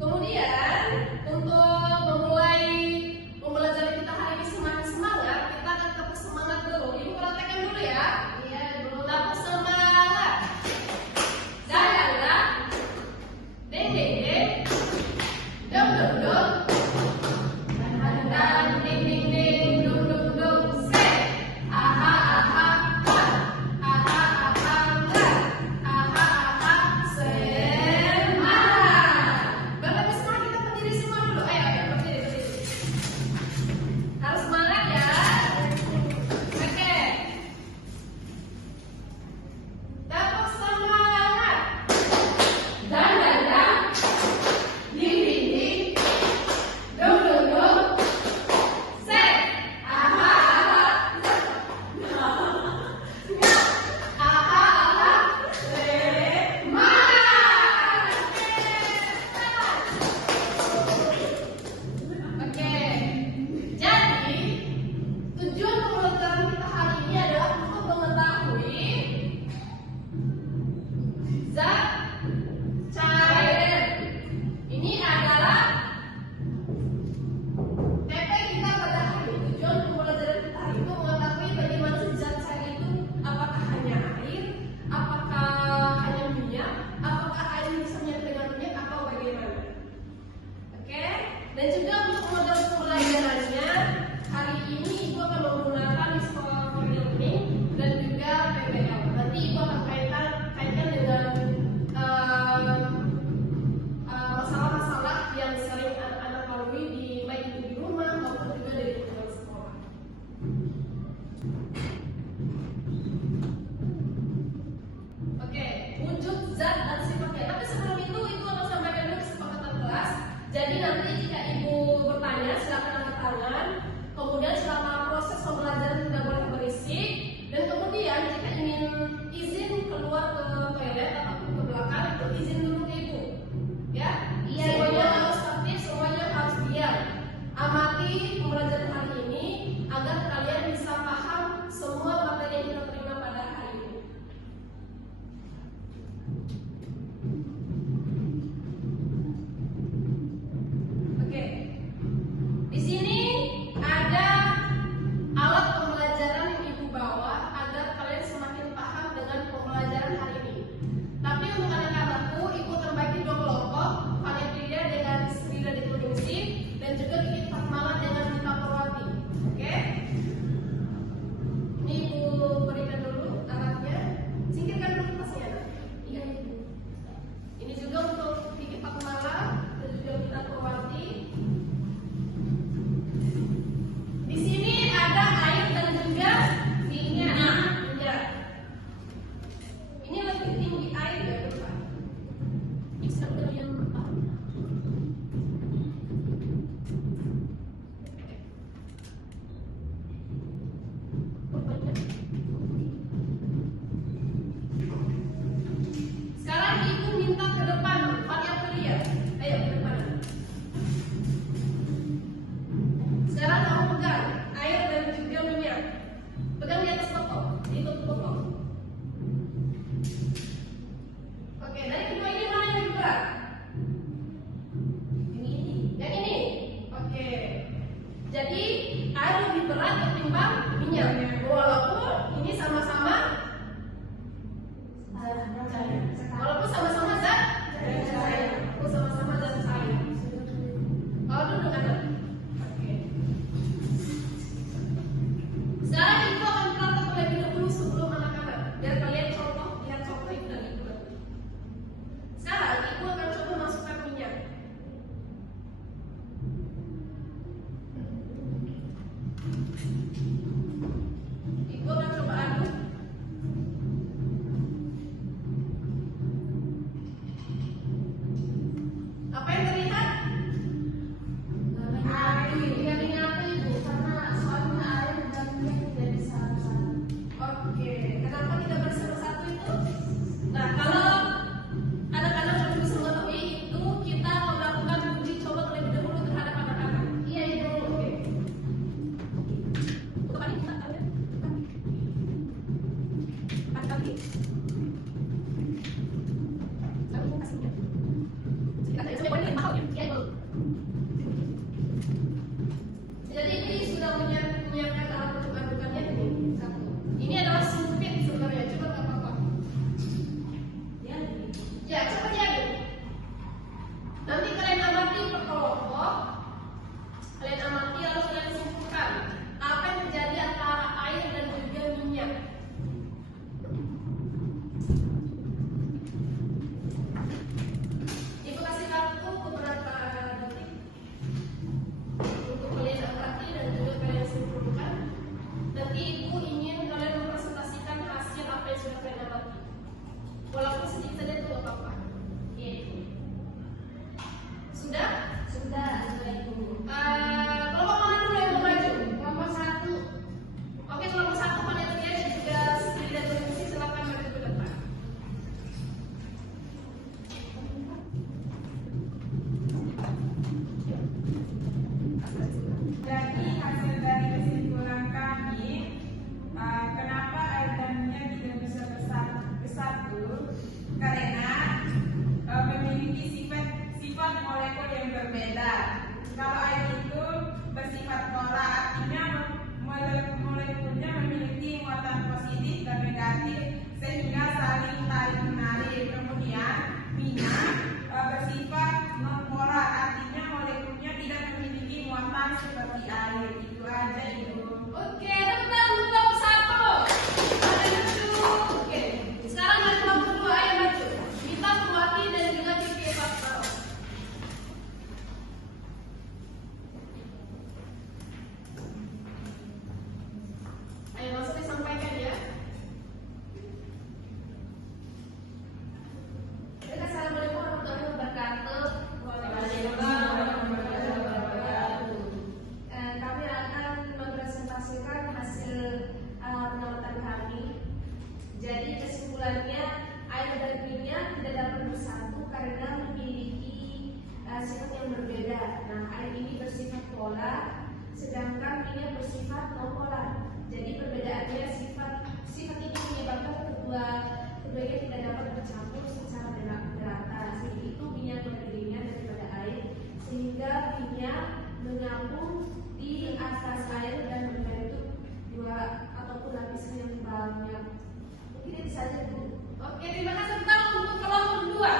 Kemudian untuk memulai pembelajaran kita hari ini semakin semangat, kita akan tepuk semangat dulu. Ibu praktekkan dulu ya. Iya, dulu. Tepuk semangat. Jalan, deng deng deng, dong dong dong, dan ding ding ding, dong dong dong, se, aha aha ha, aha aha la, aha aha semangat. Bapak Ibu semua kita berdiri semua dulu. Ayo berdiri. Harus semangat ya. Oke. Tepuk semangat. Dan ding ding ding, dong dong dong, se, aha aha, aha aha semangat. Oke, jadi tujuan pembelajaran kita hari ini adalah untuk mengetahui zat cair. Ini adalah TP kita pada hari ini. Tujuan pembelajaran kita hari itu mengetahui bagaimana sih zat cair itu, apakah hanya air, apakah hanya minyak, apakah air bisa menyatu dengan minyak atau bagaimana. Oke, dan juga untuk modal pembelajarannya hari ini Ibu akan menggunakan Discovery Learning dan juga PBL. Nanti Ibu akan kaitkan dengan masalah-masalah yang sering anak-anak lalui baik itu di rumah maupun juga dari lingkungan sekolah. Oke, wujud zat dan sifatnya. Tapi sebelum itu akan sampaikan dulu kesepakatan kelas. Jadi nanti jika Ibu bertanya silakan angkat tangan. Kemudian selama proses pembelajaran tidak boleh berisik. Dan kemudian jika ingin izin keluar ke toilet ataupun ke belakang itu izin dulu ke Ibu. Ya, semuanya harus tertib, semuanya harus diam. Amati pembelajaran hari ini agar kalian bisa paham semua materi yang kita terima pada hari ini. Oke, di sini ada alat pembelajaran yang Ibu bawa agar kalian semakin paham dengan pembelajaran hari ini. Tapi untuk anak-anakku, Ibu terbagi dua kelompok, Fania Frida dengan Frida di Ningsih dan juga Kiki Fatmala dengan Mita Purwati. Oke? Ini Ibu berikan dulu alatnya. Singkirkan dulu tasnya. Iya, Ibu. Ini juga untuk Kiki Fatmala dan juga Mita Purwati. Di sini ada air dan juga minyak. Ini lebih tinggi air ya, Bapak. Bisa yang sekarang Ibu minta ke depan, Fania Frida. Ayo ke depan. Sekarang kamu pegang air dan juga minyak. Pegang di atas toko, itu toko. Oke, dari kedua ini mana yang lebih berat? Yang ini. Oke. Jadi air lebih berat ketimbang minyak. Walaupun ini sama-sama cair. Walaupun sama-sama zat cair. Walaupun sama-sama zat cair. Kalau duduk anak. Oke. Sekarang Ibu akan praktek terlebih dahulu sebelum anak-anak, biar kalian lihat contoh Ibu dan Ibu. Sekarang Ibu akan coba masukkan minyak. Ibu akan coba aduk. Apa yang terlihat? Nyatu Ibu, karena soalnya air dan minyak tidak bisa bersatu. Oke, kenapa tidak bersatu itu? Nah, kalau anak-anak sudah bisa mengetahui itu, kita melakukan uji coba terlebih dahulu terhadap anak-anak. Iya, Ibu. Oke. Untuk sifat molekul yang berbeda. Kalau air itu bersifat polar, artinya molekulnya memiliki muatan positif dan negatif sehingga saling menarik. Kemudian minyak bersifat non-polar, artinya molekulnya tidak memiliki muatan seperti air. Itu aja Ibu. Oke, tentang kelompok 1. Ada lucu. Oke, sekarang ada kelompok 2. Ayo maju. Kita Purwati dan juga Kiki Pastor. Ayo langsung disampaikan ya. Assalamualaikum warahmatullahi wabarakatuh. Waalaikumsalam warahmatullahi wabarakatuh. Kami akan mempresentasikan hasil pengamatan kami. Jadi kesimpulannya, air dan minyak tidak dapat bersatu karena memiliki sifat yang berbeda. Nah, air ini bersifat polar, sedangkan minyak bersifat non polar. Jadi perbedaannya sifat ini menyebabkan keduanya tidak dapat bercampur secara merata. Sehingga itu minyak lebih ringan daripada air, sehingga minyak menyambung di atas air dan membentuk dua ataupun lapisan yang banyak. Mungkin itu saja dulu. Oke, terima kasih untuk kelompok 2.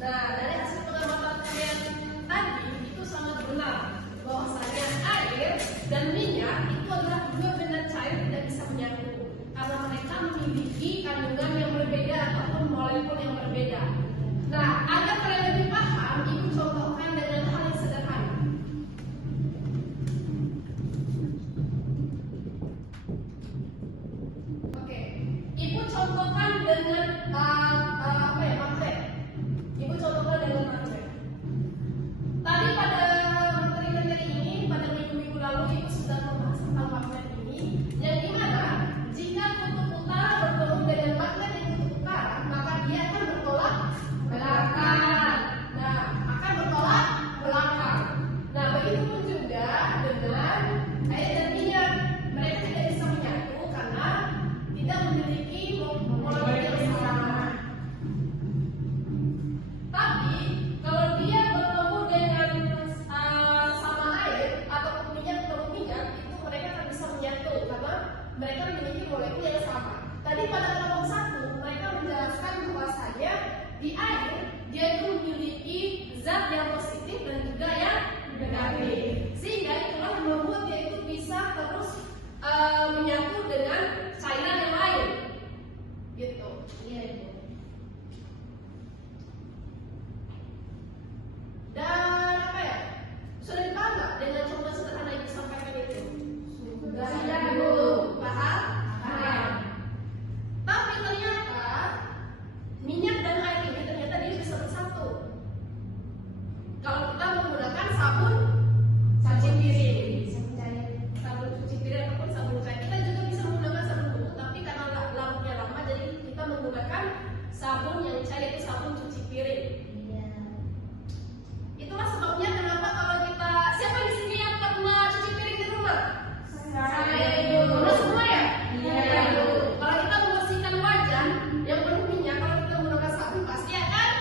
Nah, dari hasil pengamatan kalian tadi itu sangat benar bahwasanya air dan minyak itu adalah dua benda cair tidak bisa menyatu karena mereka memiliki kandungan yang berbeda ataupun molekul yang berbeda. Nah, agar kalian lebih paham, Ibu contohkan dengan hal yang sederhana. Oke, Ibu contohkan dengan magnet. Ibu contohkan dengan magnet. Tadi pada materi ini, pada minggu-minggu lalu Ibu sudah membahas tentang magnet ini, yang dimana jika kutub utara bertemu dengan magnet yang kutub utara, maka dia akan bertolak belakang. Nah, akan bertolak belakang. Nah, begitupun juga dengan air dan minyak, mereka tidak bisa menyatu karena tidak memiliki molekul yang sama. Tapi kalau dia bertemu dengan sama air ataupun minyak bertemu minyak, itu mereka akan bisa menyatu karena mereka memiliki molekul yang sama. Tadi pada kelompok 1 mereka menjelaskan bahwasanya di air dia itu memiliki zat yang positif dan juga yang negatif, sehingga itulah yang membuat dia itu bisa terus menyatu dengan cairan yang lain. Gitu. Iya, Ibu. Dan apa ya? Sudah dipaham nggak dengan contoh sederhana yang disampaikan itu? Sudah, Ibu. Paham? Paham. Tapi ternyata minyak dan air ini ternyata dia bisa bersatu. Kalau kita menggunakan sabun cuci piring, sabun cuci piring ataupun sabun cair, kita juga bisa menggunakan sabun bubuk. Tapi karena larutnya lama, jadi kita menggunakan sabun yang cair, itu sabun cuci piring. Itulah sebabnya kenapa kalau kita, siapa di sini yang pernah cuci piring di rumah? Saya, Ibu. Pernah semua ya? Iya, Ibu. Kalau kita membersihkan wajan yang penuh minyak, kalau kita menggunakan sabun pasti akan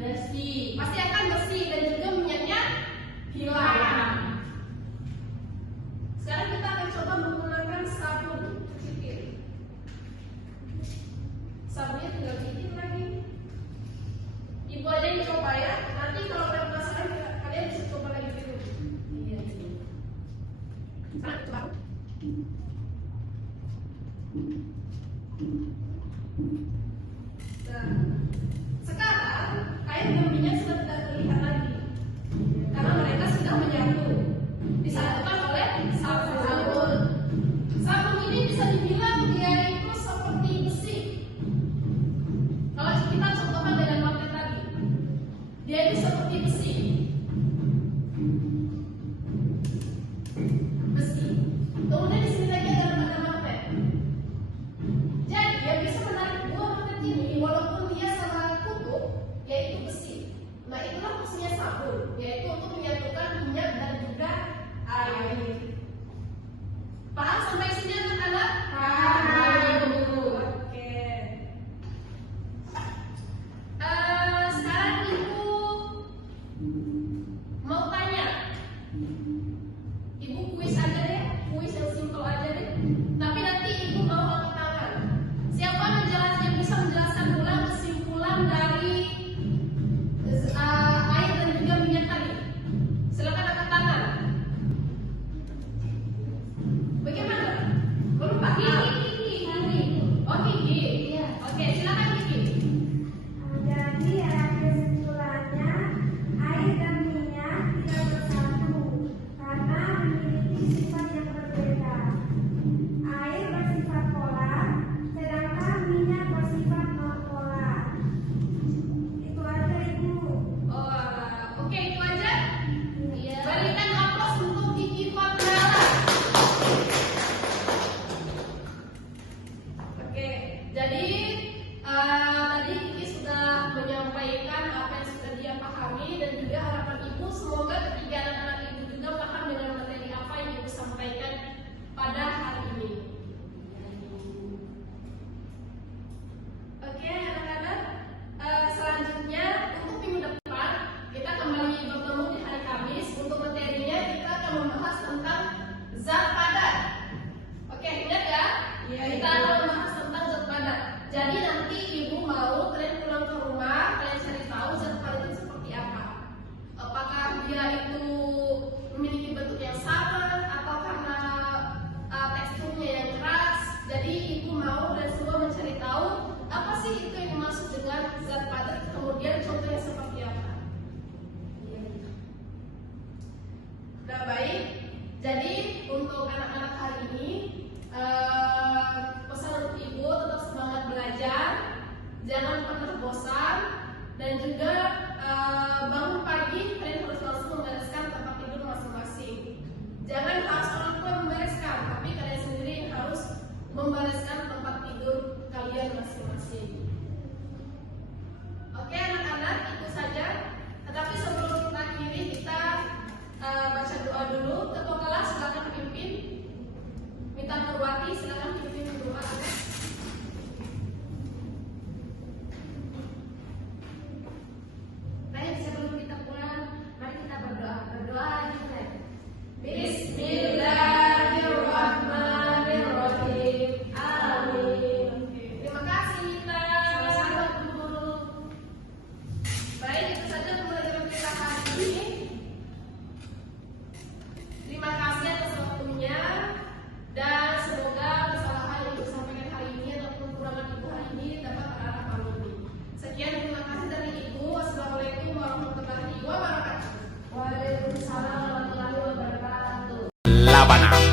bersih. Pasti akan bersih dan juga minyaknya hilang. Sekarang kita akan coba menggunakan sabun cuci piring. Sabunnya tinggal dikit lagi. Ibu aja yang coba ya. Nanti kalau kalian penasaran, kalian bisa coba lagi dulu. Iya. Coba. Nah, sekarang air dan minyak sudah tidak terlihat lagi karena mereka sudah menyatu, disatukan oleh sabun. Sabun ini bisa dibilang dia itu seperti besi. Kalau kita contohkan dengan magnet tadi, dia itu seperti besi. Kemudian di sini lagi ada magnet. Jadi dia bisa menarik dua magnet ini walaupun dia sama kutub, yaitu besi. sabana.